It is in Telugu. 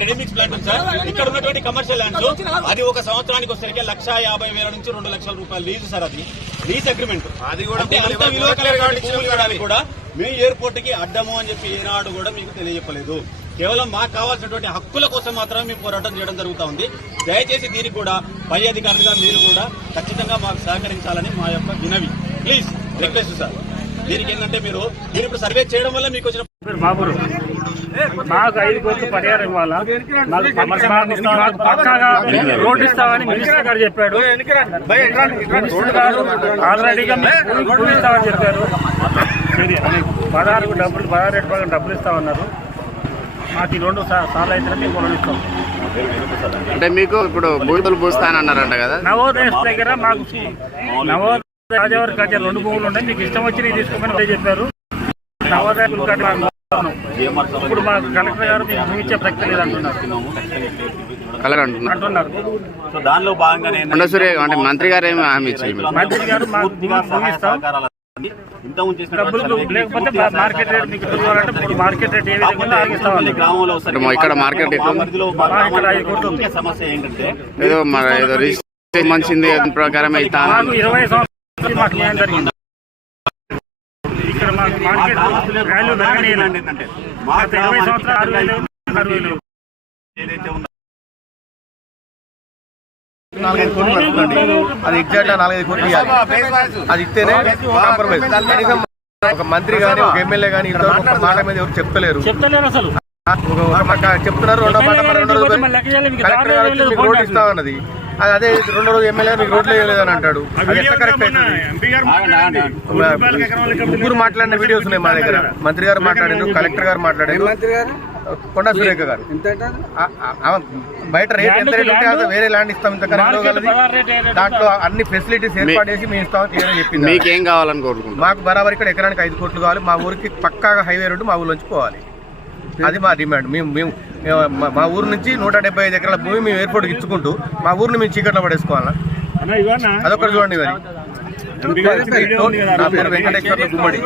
Ready-mix plot sir. ఇక్కడ ఉన్నటువంటి కమర్షియల్ ల్యాండ్స్ అది ఒక సంవత్సరానికి వచ్చేసరికి 1,50,000 నుంచి 2 లక్షల రూపాయలు లీజ్ సార్. అది లీజ్ అగ్రిమెంట్. అది కూడా మీ ఎయిర్పోర్ట్ కి అడ్డము అని చెప్పి ఈనాడు కూడా మీకు తెలియజెప్పలేదు. కేవలం మాకు కావాల్సినటువంటి హక్కుల కోసం మాత్రమే మేము పోరాటం చేయడం జరుగుతూ ఉంది. దయచేసి దీనికి కూడా పై అధికారులుగా మీరు కూడా ఖచ్చితంగా మాకు సహకరించాలని మా యొక్క వినవి. Please request sir. దీనికి ఏంటంటే మీరు ఇప్పుడు సర్వే చేయడం వల్ల మీకు వచ్చిన బాబురు మాకు 5 కోట్లు పరిహారం ఇవ్వాలా, మాకు పక్కాగా రోడ్డు ఇస్తామని మినిస్టర్ గారు చెప్పాడు. మినిస్టర్ గారు ఆల్రెడీగా భూమి ఇస్తామని చెప్పారు. 16 డబ్బులు ఇస్తామన్నారు. మాకు ఈ 2 సార్లు అయితే మేము పొలం ఇస్తాం. అంటే మీకు ఇప్పుడు భూములు పూస్తానన్నారంట కదా. నవోదయ దగ్గర మాకు నవోదయ రాజావారి కట్టే 2 భూములు ఉన్నాయి, మీకు ఇష్టం వచ్చి తీసుకోమని చెప్పారు. నవోదయ ఇప్పుడు మా కలెక్టర్ గారు మీకు భూమి ఇచ్చే ప్రక్రియ లేదంటున్నారు. దానిలో భాగంగానే అంటే మంత్రి గారు ఏమి హామీ ఇచ్చారు? మంత్రి గారు మాకు భూమి ఇస్తాం, లేకపోతే మార్కెట్ రేట్ మీకు ఇవ్వాలంటే మార్కెట్ రేట్ ఏ విధంగా ఇక్కడ మార్కెట్ సమస్య ఏంటంటే ఏదో రిజిస్ట్రేషన్ మంచిది ప్రకారం అయితే 20 సంవత్సరాలు మాకు న్యాయం జరిగింది. ఇక్కడ మాకు మార్కెట్ వాల్యూ పెరగలేదు. 20 సంవత్సరాలు 6,000 ఏదైతే ఉందో 4-5 కోట్లు నడుస్తుంది. అది ఎగ్జాక్ట్ గా 4-5 కోట్లు ఇవ్వాలి. అది ఇస్తేనే కాంప్రమైజ్. కనీసం ఒక మంత్రి గానీ ఒక ఎమ్మెల్యే గానీ ఇంతవరకు ఒక మాట మీద ఎవరు చెప్తలేరు. అసలు చెప్తున్నారు. రెండో మాట కలెక్టర్ గారు వచ్చి మీకు రోడ్డు ఇస్తామన్నది. అదే 2 రోజు ఎమ్మెల్యే మీకు రోడ్లు వేయలేదని అంటాడు. అది ఎట్లా కరెక్ట్ అవుతుంది? ముగ్గురు మాట్లాడిన వీడియోస్ ఉన్నాయి మా దగ్గర. మంత్రి గారు మాట్లాడారు, కలెక్టర్ గారు మాట్లాడారు, కొండా సురేఖ గారు. బయట రేట్ ఎంత రేట్ ఉంటే వేరే ల్యాండ్ ఇస్తాం ఇంత కరెక్ట్ ఇవ్వగలది. దాంట్లో అన్ని ఫెసిలిటీస్ ఏర్పాటు చేసి మేము ఇస్తామని చెప్పింది. మీకేం కావాలని కోరుకుంటున్నాం? మాకు బరాబర్ ఇక్కడ ఎకరానికి 5 కోట్లు కావాలి. మా ఊరికి పక్కాగా హైవే రోడ్డు మా ఊళ్ళోంచి పోవాలి. అది మా డిమాండ్. మేము మా ఊరు నుంచి 175 ఎకరాల భూమి మేము ఎయిర్పోర్ట్కి ఇచ్చుకుంటూ మా ఊరిని మేము చీకట్లో పడేసుకోవాలా? అదొకటి చూడండి. మరి నా పేరు వెంకటేశ్వర్ల గుమ్మడి.